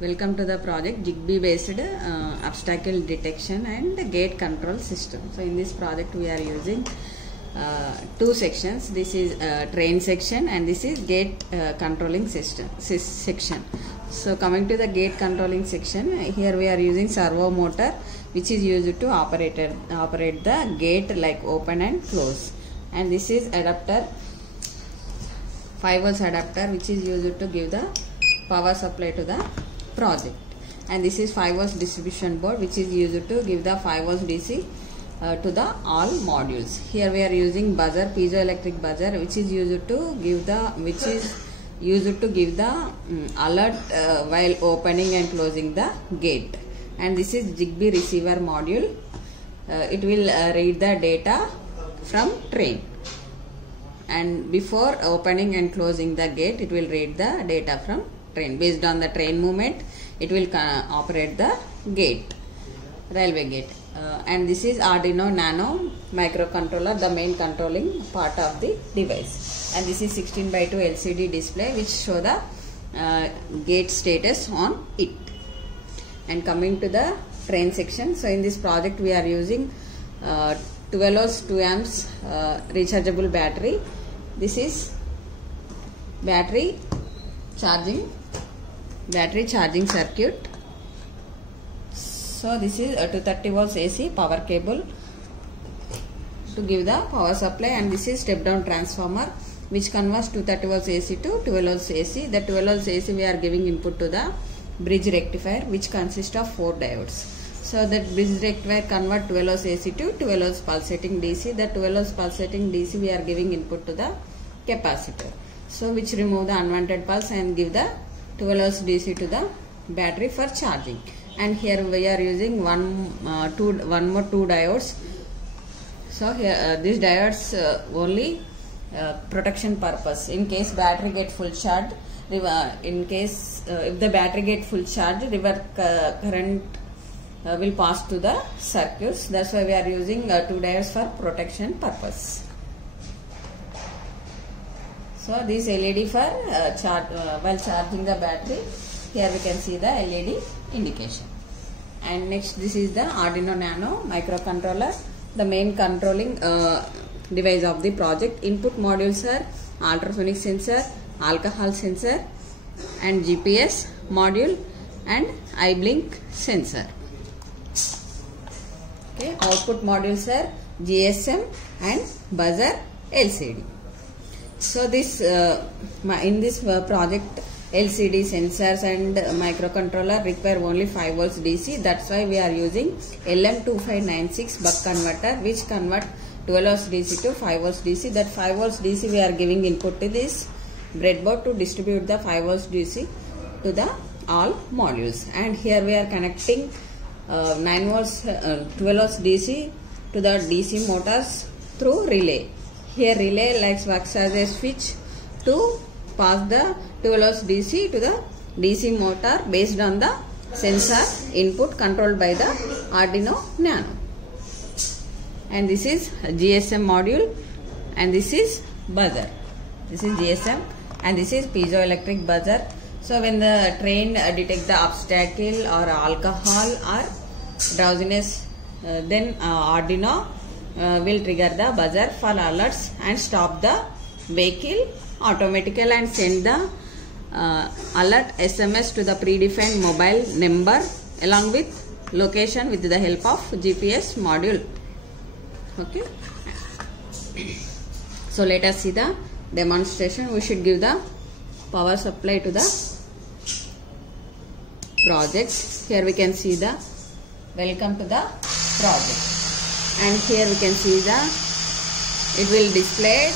Welcome to the project Zigbee based obstacle detection and gate control system. So in this project we are using two sections. This is train section and this is gate controlling section. So coming to the gate controlling section, here we are using servo motor which is used to operate the gate like open and close. And this is adapter, 5 volts adapter, which is used to give the power supply to the project. And this is 5 volts distribution board which is used to give the 5 volts DC to the all modules. Here we are using buzzer, piezoelectric buzzer, which is used to give the alert while opening and closing the gate. And this is Zigbee receiver module. It will read the data from train, and before opening and closing the gate it will read the data from train. Based on the train movement it will operate the gate, railway gate. And this is Arduino Nano microcontroller, the main controlling part of the device. And this is 16:2 LCD display which show the gate status on it. And coming to the train section, so in this project we are using 12 volts 2 amps rechargeable battery. This is battery charging circuit. So this is a 230 volts AC power cable to give the power supply, and this is step down transformer which converts 230 volts AC to 12 volts AC. The 12 volts AC we are giving input to the bridge rectifier which consists of 4 diodes. So that bridge rectifier convert 12 volts AC to 12 volts pulsating DC. The 12 volts pulsating DC we are giving input to the capacitor, so which remove the unwanted pulse and give the 12 volts DC to the battery for charging. And here we are using one more two diodes. So here these diodes only protection purpose. In case battery get full charge, if the battery get full charge, reverse current will pass to the circuits. That's why we are using 2 diodes for protection purpose. So this LED for while charging the battery. Here we can see the LED indication. And next, this is the Arduino Nano microcontroller, the main controlling device of the project. Input modules are ultrasonic sensor, alcohol sensor, and GPS module, and eye blink sensor. Okay, output modules are GSM and buzzer LCD. So this in this project, LCD sensors and microcontroller require only 5 volts DC. That's why we are using LM2596 buck converter which convert 12 volts DC to 5 volts DC. That 5 volts DC we are giving input to this breadboard to distribute the 5 volts DC to the all modules. And here we are connecting 9 volts 12 volts DC to the DC motors through relay. Here relay works as a switch to pass the 12 volts DC to the DC motor based on the sensor input controlled by the Arduino Nano. And this is GSM module, and this is buzzer. This is GSM and this is piezoelectric buzzer. So when the train detect the obstacle or alcohol or drowsiness, then Arduino will trigger the buzzer for alerts and stop the vehicle automatically and send the alert SMS to the predefined mobile number along with location with the help of GPS module. Okay. So let us see the demonstration. We should give the power supply to the project. Here we can see the welcome to the project. And here we can see it will display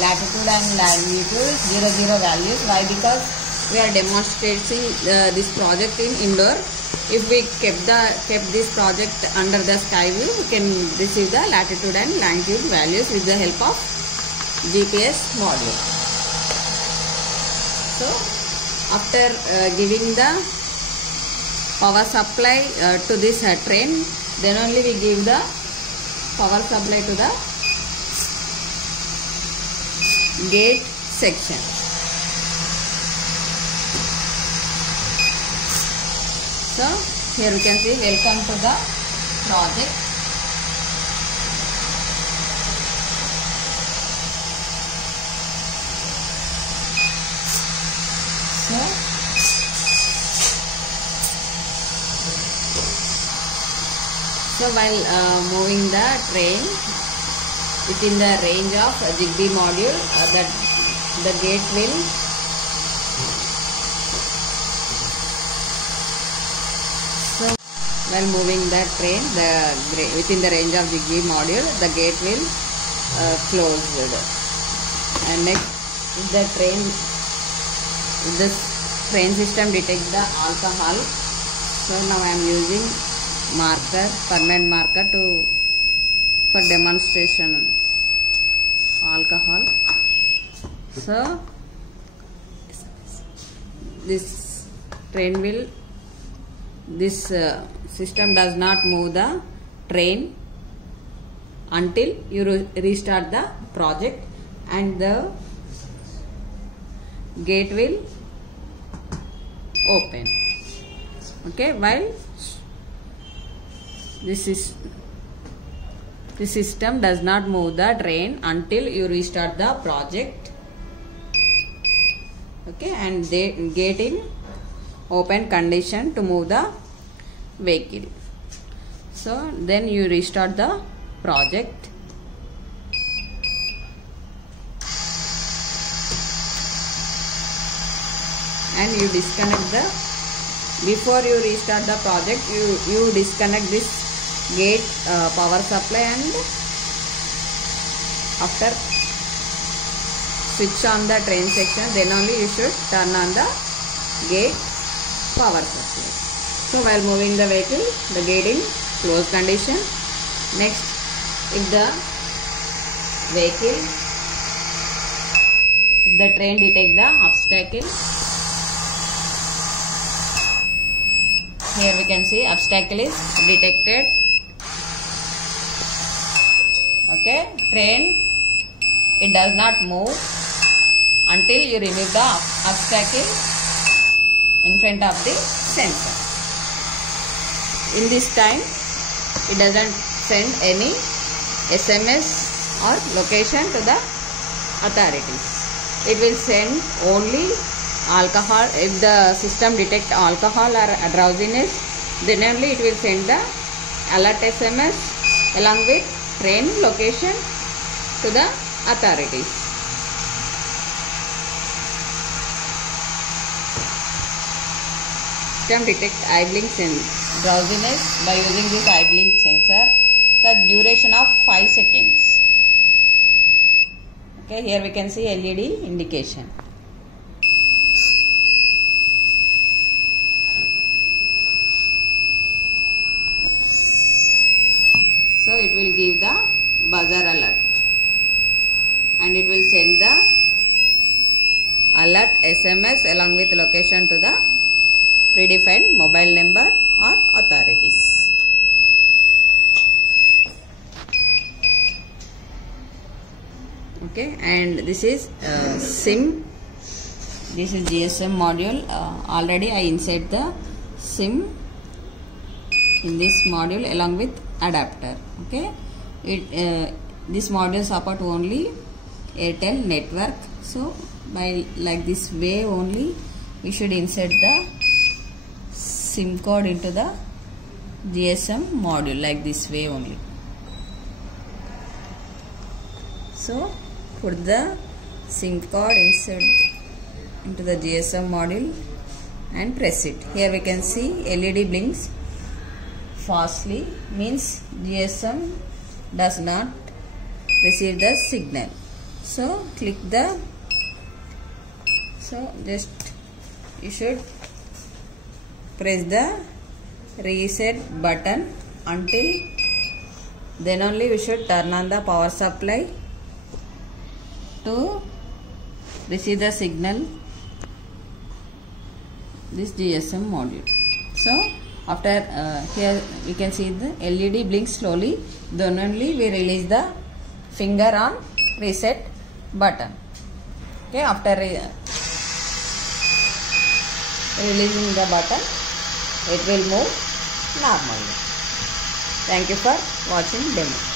latitude and longitude 00 values. Why? Because we are demonstrating this project in indoor. If we kept this project under the sky view, we can receive the latitude and longitude values with the help of GPS module. So after giving the power supply to this train, then only we give the power supply to the gate section. So here we can see welcome to the project. So while moving the train within the range of Zigbee module, that the gate will while moving the train within the range of Zigbee module, the gate will close. And next, if this train system detects the alcohol, so now I am using permanent marker for demonstration alcohol. So this system does not move the train until you restart the project, and the gate will open. Okay, while this system does not move the train until you restart the project. Okay, and they gate in open condition to move the vehicle. So then you restart the project. And you disconnect before you restart the project, you disconnect this gate power supply, and after switch on the train section, then only you should turn on the gate power supply. So while moving the vehicle, the gate in closed condition. Next, if the train detect the obstacle, here we can see obstacle is detected. Okay, train, it does not move until you remove the obstacle in front of the sensor. In this time, it doesn't send any SMS or location to the authorities. It will send only alcohol. If the system detects alcohol or drowsiness, then only it will send the alert SMS along with train location to the authorities. System detect eye blink drowsiness by using this eye blink sensor. So duration of 5 seconds. Okay, here we can see LED indication. So it will give the buzzer alert, and it will send the alert SMS along with location to the predefined mobile number or authorities. Okay, and this is SIM. This is GSM module. Already I insert the SIM in this module along with adapter. Okay, this module support only Airtel network. So by like this way only we should insert the SIM card into the GSM module, like this way only. So put the SIM card insert into the GSM module and press it. Here we can see LED blinks fastly, means GSM does not receive the signal. So click just you should press the reset button until then only we should turn on the power supply to receive the signal this GSM module. So after here we can see the LED blinks slowly, then only we release the finger on reset button. Okay, after releasing the button, it will move normally. Thank you for watching demo.